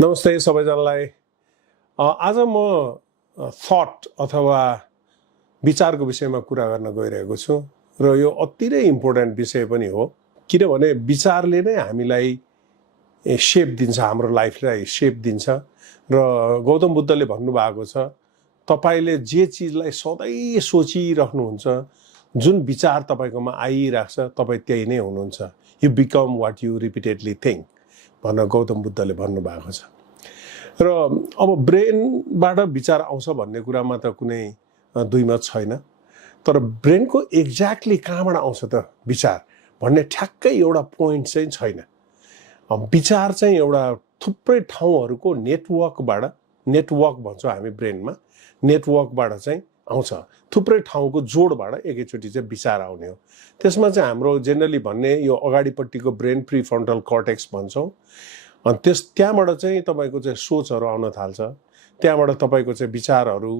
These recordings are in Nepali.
नमस्ते सबैजनालाई। आज म थट अथवा विचारको विषयमा कुरा गर्न गइरहेको छु र यो अति नै इम्पोर्टेन्ट विषय पनि हो, किनभने विचारले नै हामीलाई शेप दिन्छ, हाम्रो लाइफलाई शेप दिन्छ। र गौतम बुद्धले भन्नुभएको छ, तपाईले जे चिजलाई सधैँ सोचिराख्नुहुन्छ, जुन विचार तपाईकोमा आइराख्छ, तपाई त्यही नै हुनुहुन्छ। You become what you repeatedly think भनेर गौतम बुद्धले भन्नुभएको छ। र अब ब्रेनबाट विचार आउँछ भन्ने कुरामा त कुनै दुईमत छैन, तर ब्रेनको एक्ज्याक्टली कहाँबाट आउँछ त विचार भन्ने ठ्याक्कै एउटा पोइन्ट चाहिँ छैन। विचार चाहिँ एउटा थुप्रै ठाउँहरूको नेटवर्क भन्छौँ हामी ब्रेनमा, नेटवर्कबाट चाहिँ आउँछ। थुप्रै ठाउँको जोडबाट एकैचोटि चाहिँ विचार आउने हो। त्यसमा चाहिँ हाम्रो जेनरली भन्ने यो अगाडिपट्टिको ब्रेन प्रिफ्रन्टल कर्टेक्स भन्छौँ। अनि त्यहाँबाट चाहिँ तपाईँको चाहिँ सोचहरू आउन थाल्छ। त्यहाँबाट तपाईँको चाहिँ विचारहरू,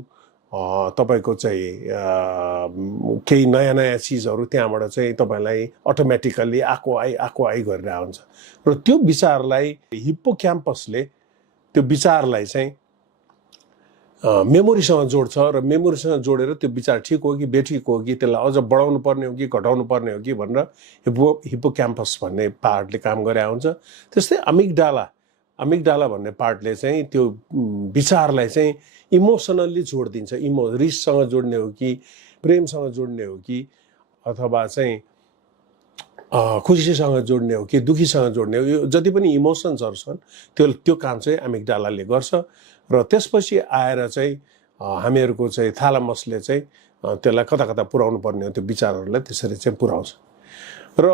तपाईँको चाहिँ केही नयाँ नयाँ चिजहरू त्यहाँबाट चाहिँ तपाईँलाई अटोमेटिकल्ली आएको आई गरेर आउँछ। र त्यो विचारलाई हिप्पोक्याम्पसले त्यो विचारलाई चाहिँ मेमोरीसँग जोड्छ र मेमोरीसँग जोडेर त्यो विचार ठिक हो कि बेठिक हो कि, त्यसलाई अझ बढाउनु पर्ने हो कि घटाउनु पर्ने हो कि भनेर हिप्पोक्याम्पस भन्ने पार्टले काम गरे हुन्छ। त्यस्तै अमिगडाला भन्ने पार्टले चाहिँ त्यो विचारलाई चाहिँ इमोसनल्ली जोडिदिन्छ। रिससँग जोड्ने हो कि, प्रेमसँग जोड्ने हो कि, अथवा चाहिँ खुसीसँग जोड्ने हो कि, दुखीसँग जोड्ने हो, यो जति पनि इमोसन्सहरू छन् त्यो काम चाहिँ अमिगडालाले गर्छ। र त्यसपछि आएर चाहिँ हामीहरूको चाहिँ थालामसले चाहिँ त्यसलाई कता कता पुर्याउनु पर्ने हो, त्यो विचारहरूलाई त्यसरी चाहिँ पुर्याउँछ। र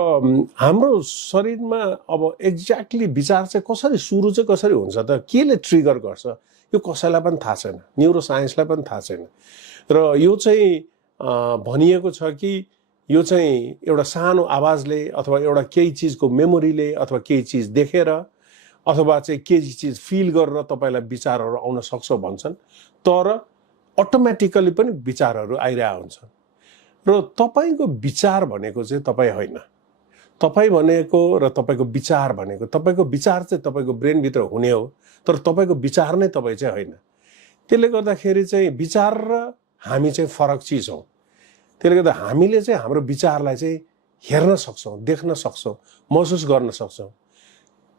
हाम्रो शरीरमा अब एक्ज्याक्टली विचार चाहिँ कसरी सुरु चाहिँ कसरी हुन्छ त, केले ट्रिगर गर्छ, यो कसैलाई पनि थाहा छैन, न्युरो साइन्सलाई पनि थाहा छैन। र यो चाहिँ भनिएको छ कि यो चाहिँ एउटा सानो आवाजले अथवा एउटा केही चिजको मेमोरीले अथवा केही चिज देखेर अथवा चाहिँ केही चिज फिल गरेर तपाईँलाई विचारहरू आउन सक्छ भन्छन्। तर अटोमेटिकली पनि विचारहरू आइरहेको हुन्छ। र तपाईँको विचार भनेको चाहिँ तपाईँ होइन, तपाईँ भनेको र तपाईँको विचार भनेको, तपाईँको विचार चाहिँ तपाईँको ब्रेनभित्र हुने हो, तर तपाईँको विचार नै तपाईँ चाहिँ होइन। त्यसले गर्दाखेरि चाहिँ विचार र हामी चाहिँ फरक चिज हौँ। त्यसले गर्दा हामीले चाहिँ हाम्रो विचारलाई चाहिँ हेर्न सक्छौँ, देख्न सक्छौँ, महसुस गर्न सक्छौँ।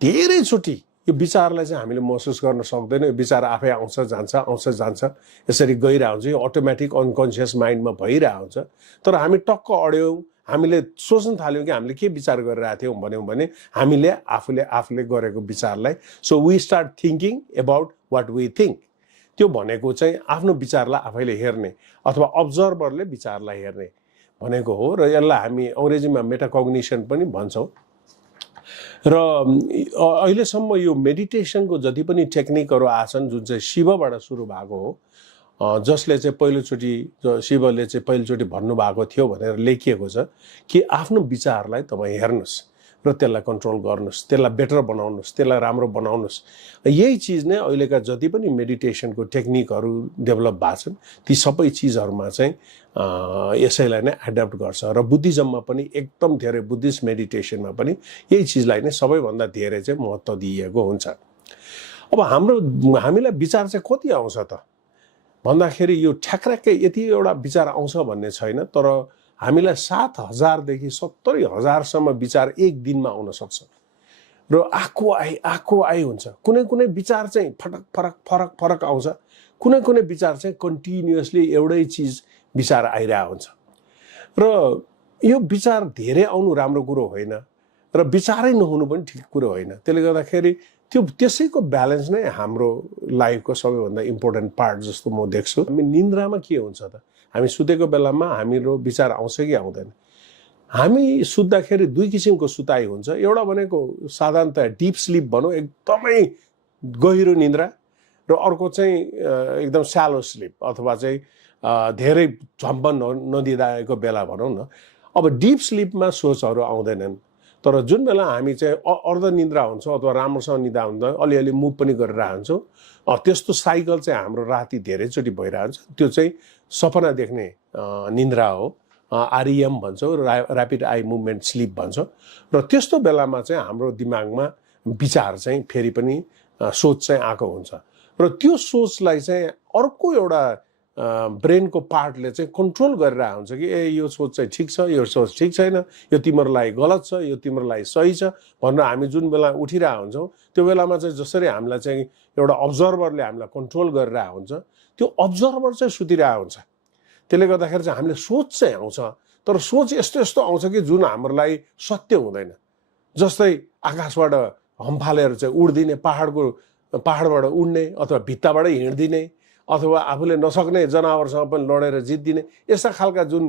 धेरैचोटि यो विचारलाई चाहिँ हामीले महसुस गर्न सक्दैन। यो विचार आफै आउँछ जान्छ यसरी गइरहेको हुन्छ। यो अटोमेटिक अनकन्सियस माइन्डमा भइरहेको हुन्छ। तर हामी टक्क अड्यौँ, हामीले सोच्न थाल्यौँ कि हामीले के विचार गरिरहेको थियौँ भन्यौँ भने हामीले आफूले गरेको विचारलाई, so we start thinking about what we think. त्यो भनेको चाहिँ आफ्नो विचारलाई आफैले हेर्ने अथवा अब्जर्भरले विचारलाई हेर्ने भनेको हो। र यसलाई हामी अङ्ग्रेजीमा मेटाकग्निसन पनि भन्छौँ। र अहिलेसम्म यो मेडिटेसनको जति पनि टेक्निकहरू आछन्, जुन चाहिँ शिवबाट सुरु भएको हो, जसले चाहिँ शिवले चाहिँ पहिलोचोटि भन्नुभएको थियो भनेर लेखिएको छ कि आफ्नो विचारलाई तपाईँ हेर्नुहोस् र त्यसलाई कन्ट्रोल गर्नुहोस्, त्यसलाई बेटर बनाउनुहोस्, त्यसलाई राम्रो बनाउनुहोस्। यही चिज नै अहिलेका जति पनि मेडिटेसनको टेक्निकहरू डेभलप भएको छन्, ती सबै चिजहरूमा चाहिँ यसैलाई नै एडप्ट गर्छ। र बुद्धिज्ममा पनि एकदम धेरै, बुद्धिस्ट मेडिटेसनमा पनि यही चिजलाई नै सबैभन्दा धेरै चाहिँ महत्त्व दिएको हुन्छ। अब हामीलाई विचार चाहिँ कति आउँछ त भन्दाखेरि यो ठ्याक्कै यति एउटा विचार आउँछ भन्ने छैन, तर हामीलाई 7,000 देखि 70,000सम्म विचार एक दिनमा आउन सक्छ। र आएको आई हुन्छ। कुनै विचार चाहिँ फरक आउँछ, कुनै विचार चाहिँ कन्टिन्युअसली एउटै चिज विचार आइरहेको हुन्छ। र यो विचार धेरै आउनु राम्रो कुरो होइन र विचारै नहुनु पनि ठिक कुरो होइन। त्यसले गर्दाखेरि त्यसैको ब्यालेन्स नै हाम्रो लाइफको सबैभन्दा इम्पोर्टेन्ट पार्ट जस्तो म देख्छु। हामी निन्द्रामा के हुन्छ त, हामी सुतेको बेलामा हाम्रो विचार आउँछ कि आउँदैन? हामी सुत्दाखेरि दुई किसिमको सुताइ हुन्छ। एउटा भनेको साधारणतया डिप स्लिप भनौँ, एकदमै गहिरो निन्द्रा, र अर्को चाहिँ एकदम स्यालो स्लिप अथवा चाहिँ धेरै झम्प नदिँदाको बेला भनौँ न। अब डिप स्लिपमा सोचहरू आउँदैनन्, तर जुन बेला हामी चाहिँ अर्ध निन्द्रा हुन्छौँ अथवा राम्रोसँग निद्रा हुँदैन, अलिअलि मुभ पनि गरेर हुन्छौँ, त्यस्तो साइकल चाहिँ हाम्रो राति धेरैचोटि भइरहन्छ। त्यो चाहिँ सपना देख्ने निन्द्रा हो, आरइएम भन्छौँ, ऱ्यापिड आई मुभमेन्ट स्लिप भन्छौँ। र त्यस्तो बेलामा चाहिँ हाम्रो दिमागमा विचार चाहिँ फेरि पनि सोच चाहिँ आएको हुन्छ र त्यो सोचलाई चाहिँ अर्को एउटा ब्रेनको पार्टले चाहिँ कन्ट्रोल गरिरहेको हुन्छ कि ए यो सोच चाहिँ ठिक छ, यो सोच ठिक छैन, यो तिम्रो लागि गलत छ, यो तिम्रो लागि सही छ भनेर हामी जुन बेला उठिरहेको हुन्छौँ त्यो बेलामा चाहिँ जसरी हामीलाई चाहिँ एउटा अब्जर्भरले हामीलाई कन्ट्रोल गरिरहेको हुन्छ त्यो अब्जर्भर चाहिँ सुतिरहेको हुन्छ। त्यसले गर्दाखेरि चाहिँ हामीले सोच चाहिँ आउँछ, तर सोच यस्तो यस्तो आउँछ कि जुन हाम्रो लागि सत्य हुँदैन। जस्तै आकाशबाट हम्फालेर चाहिँ उड्दिने, पहाडबाट उड्ने अथवा भित्ताबाटै हिँड्दिने अथवा आफूले नसक्ने जनावरसँग पनि लडेर जित्दिने, यस्ता खालका जुन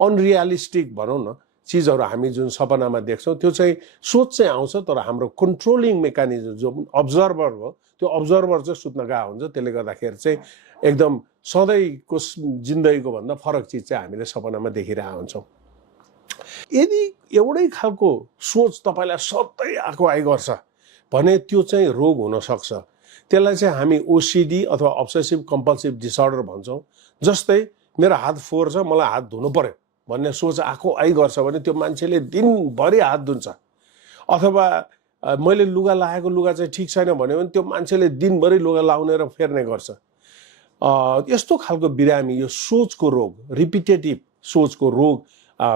अनरियलिस्टिक भनौँ न चिजहरू हामी जुन सपनामा देख्छौँ त्यो चाहिँ सोच चाहिँ आउँछ, तर हाम्रो कन्ट्रोलिङ मेकानिजम जो अब्जर्भर हो त्यो अब्जर्भर चाहिँ सुत्न गएको हुन्छ। त्यसले गर्दाखेरि चाहिँ एकदम सधैँको जिन्दगीको भन्दा फरक चिज चाहिँ हामीले सपनामा देखिरहेका हुन्छौँ। यदि एउटै खालको सोच तपाईँलाई सधैँ आएको गर्छ भने त्यो चाहिँ रोग हुनसक्छ। त्यसलाई चाहिँ हामी ओसिडी अथवा अब्सेसिभ कम्पल्सिभ डिसअर्डर भन्छौँ। जस्तै मेरो हात फोहोर छ, मलाई हात धुनु पर्यो भन्ने सोच आएको गर्छ भने त्यो मान्छेले दिनभरि हात धुन्छ। अथवा मैले लुगा लगाएको लुगा चाहिँ ठिक छैन भन्यो भने त्यो मान्छेले दिनभरि लुगा लाउने र फेर्ने गर्छ। यस्तो खालको बिरामी यो सोचको रोग, रिपिटेटिभ सोचको रोग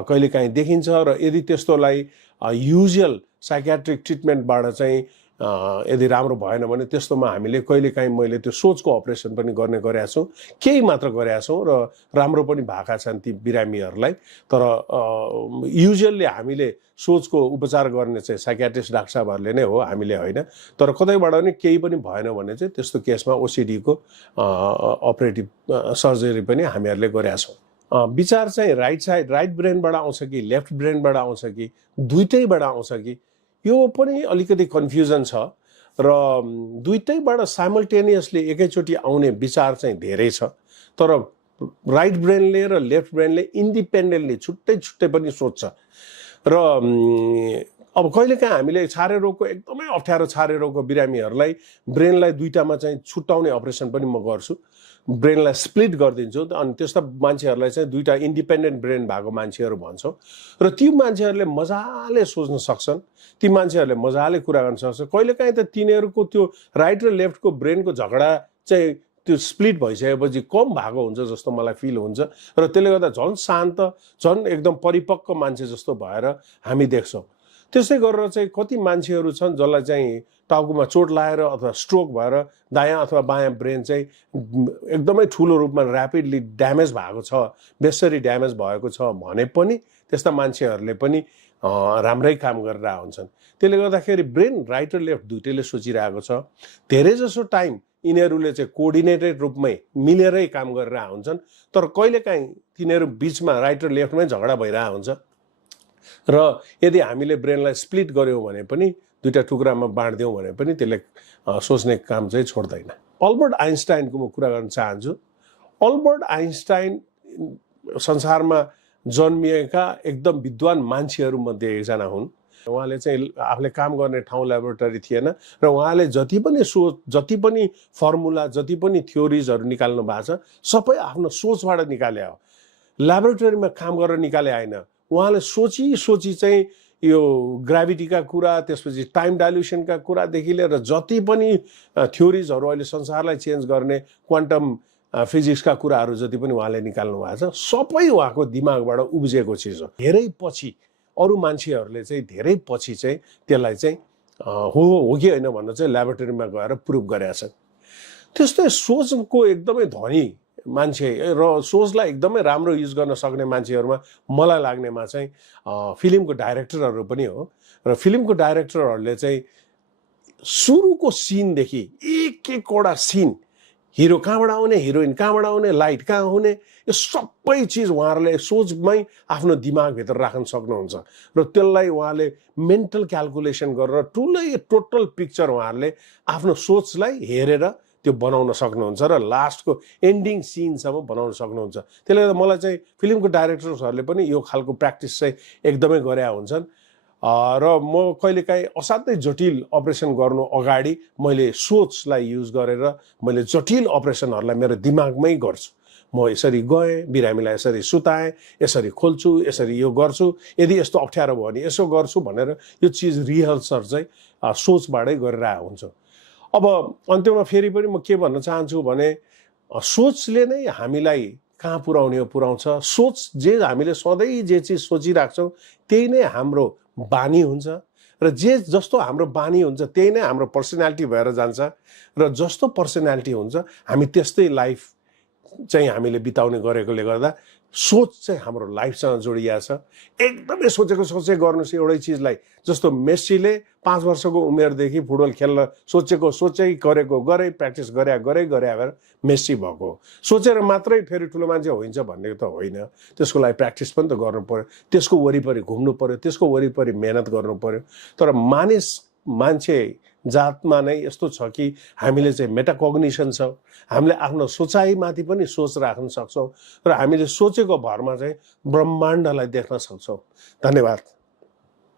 कहिलेकाहीँ देखिन्छ र यदि त्यस्तोलाई युजुअल साइकियाट्रिक ट्रिटमेन्टबाट चाहिँ यदि राम्रो भएन भने त्यस्तोमा हामीले कहिलेकाहीँ मैले त्यो सोचको अपरेसन पनि गर्ने गरेका छौँ, केही मात्र गरेका छौँ र राम्रो पनि भएका छन् ती बिरामीहरूलाई। तर युजुअल्ली हामीले सोचको उपचार गर्ने चाहिँ साइकियाट्रिस्ट डाक्टर साहबहरूले नै हो, हामीले होइन। तर कतैबाट पनि केही पनि भएन भने चाहिँ त्यस्तो केसमा ओसिडीको अपरेटिभ सर्जरी पनि हामीहरूले गरेका छौँ। विचार चाहिँ राइट ब्रेनबाट आउँछ कि लेफ्ट ब्रेनबाट आउँछ कि दुइटैबाट आउँछ कि यो पनि अलिकति कन्फ्युजन छ र दुइटैबाट साइमल्टेनियसली एकैचोटि आउने विचार चाहिँ धेरै छ। तर राइट ब्रेनले र लेफ्ट ब्रेनले इन्डिपेन्डेन्टली छुट्टै छुट्टै पनि सोच्छ र अब कहिलेकाहीँ हामीले छारे रोगको एकदमै अप्ठ्यारो छारे रोगको बिरामीहरूलाई ब्रेनलाई दुईटामा चाहिँ छुट्टाउने अपरेसन पनि म गर्छु, ब्रेनलाई स्प्लिट गरिदिन्छु। अनि त्यस्ता मान्छेहरूलाई चाहिँ दुईटा इन्डिपेन्डेन्ट ब्रेन भएको मान्छेहरू भन्छौँ र ती मान्छेहरूले मजाले सोच्न सक्छन्, ती मान्छेहरूले मजाले कुरा गर्न सक्छ। कहिलेकाहीँ त तिनीहरूको त्यो राइट र लेफ्टको ब्रेनको झगडा चाहिँ त्यो स्प्लिट भइसकेपछि कम भएको हुन्छ जस्तो मलाई फिल हुन्छ र त्यसले गर्दा झन् शान्त, झन् एकदम परिपक्व मान्छे जस्तो भएर हामी देख्छौँ। त्यस्तै गरेर चाहिँ कति मान्छेहरू छन् जसलाई चाहिँ टाउकोमा चोट लागेर अथवा स्ट्रोक भएर दायाँ अथवा बायाँ ब्रेन चाहिँ एकदमै ठुलो रूपमा ऱ्यापिडली ड्यामेज भएको छ, बेसरी ड्यामेज भएको छ भने पनि त्यस्ता मान्छेहरूले पनि राम्रै काम गरिरहेको हुन्छन्। त्यसले गर्दाखेरि ब्रेन राइट र लेफ्ट दुइटैले सोचिरहेको छ। धेरै जसो टाइम यिनीहरूले चाहिँ कोअर्डिनेटेड रूपमै मिलेरै काम गरिरहेको हुन्छन्, तर कहिलेकाहीँ तिनीहरू बिचमा राइट र लेफ्टमै झगडा भइरहेको हुन्छ र यदि हामीले ब्रेनलाई स्प्लिट गऱ्यौँ भने पनि दुईटा टुक्रामा बाँडिदियौँ भने पनि त्यसले सोच्ने काम चाहिँ छोड्दैन। अल्बर्ट आइन्स्टाइनको म कुरा गर्न चाहन्छु। अल्बर्ट आइन्स्टाइन संसारमा जन्मिएका एकदम विद्वान मान्छेहरूमध्ये एकजना हुन्। उहाँले चाहिँ आफूले काम गर्ने ठाउँ ल्याबोरेटरी थिएन र उहाँले जति पनि फर्मुला, जति पनि थ्योरिजहरू निकाल्नु भएको छ सबै आफ्नो सोचबाट निकाले हो, ल्याबोरेटरीमा काम गरेर निकाले होइन। उहाँले सोची चाहिँ यो ग्राभिटीका कुरा, त्यसपछि टाइम डाइल्युसनका कुरादेखि लिएर जति पनि थ्योरिजहरू अहिले संसारलाई चेन्ज गर्ने क्वान्टम फिजिक्सका कुराहरू जति पनि उहाँले निकाल्नु भएको छ सबै उहाँको दिमागबाट उब्जेको चिज हो। धेरै पछि अरू मान्छेहरूले चाहिँ धेरै पछि चाहिँ त्यसलाई चाहिँ हो कि होइन भनेर चाहिँ ल्याबोरेटरीमा गएर प्रुभ गरेका छन्। त्यस्तै सोचको एकदमै धनी मान्छे र सोचलाई एकदमै राम्रो युज गर्न सक्ने मान्छेहरूमा मलाई लाग्नेमा चाहिँ फिल्मको डाइरेक्टरहरू पनि हो र फिल्मको डाइरेक्टरहरूले चाहिँ सुरुको सिनदेखि एक-एकवटा सिन, हिरो कहाँबाट आउने, हिरोइन कहाँबाट आउने, लाइट कहाँ हुने, यो सबै चिज उहाँहरूले सोचमै आफ्नो दिमागभित्र राख्न सक्नुहुन्छ र त्यसलाई उहाँले मेन्टल क्यालकुलेसन गरेर ठुलै टोटल पिक्चर उहाँहरूले आफ्नो सोचलाई हेरेर त्यो बनाउन सक्नुहुन्छ र लास्टको एन्डिङ सिनसम्म बनाउन सक्नुहुन्छ। त्यसले गर्दा मलाई चाहिँ फिल्मको डाइरेक्टर्सहरूले पनि यो खालको प्र्याक्टिस चाहिँ एकदमै गरेका हुन्छन् र म कहिलेकाहीँ असाध्यै जटिल अपरेसन गर्नु अगाडि मैले सोचलाई युज गरेर मैले जटिल अपरेसनहरूलाई मेरो दिमागमै गर्छु। म यसरी गएँ, बिरामीलाई यसरी सुताएँ, यसरी खोल्छु, यसरी यो गर्छु, यदि यस्तो अप्ठ्यारो भयो भने यसो गर्छु भनेर यो चिज रिहर्सल चाहिँ सोचबाटै गरिरहेको हुन्छ। अब अन्त्यमा फेरि पनि म के भन्न चाहन्छु भने सोचले नै हामीलाई कहाँ पुर्याउने हो पुर्याउँछ। सोच जे हामीले सधैँ जे चिज सोचिराख्छौँ त्यही नै हाम्रो बानी हुन्छ र जे जस्तो हाम्रो बानी हुन्छ त्यही नै हाम्रो पर्सनालिटी भएर जान्छ र जस्तो पर्सनालिटी हुन्छ हामी त्यस्तै लाइफ चाहिँ हामीले बिताउने गरेकोले गर्दा सोच चाहिँ हाम्रो लाइफसँग जोडिएको छ। एकदमै सोचे गर्नुहोस् एउटै चिजलाई। जस्तो मेस्सीले 5 वर्षको उमेरदेखि फुटबल खेल्न सोचै गरे प्र्याक्टिस गरे भएर मेस्सी भएको। सोचेर मात्रै फेरि ठुलो मान्छे हुन्छ भन्ने त होइन। त्यसको लागि प्र्याक्टिस पनि त गर्नु पर्यो, त्यसको वरिपरि घुम्नु पर्यो, त्यसको वरिपरि मेहनत गर्नु पर्यो। तर मान्छे जातमा नै यस्तो छ कि हामीले चाहिँ मेटाकग्निसन छ, हामीले आफ्नो सोचाइमाथि पनि सोच राख्न सक्छौँ र हामीले सोचेको भरमा चाहिँ ब्रह्माण्डलाई देख्न सक्छौँ। धन्यवाद।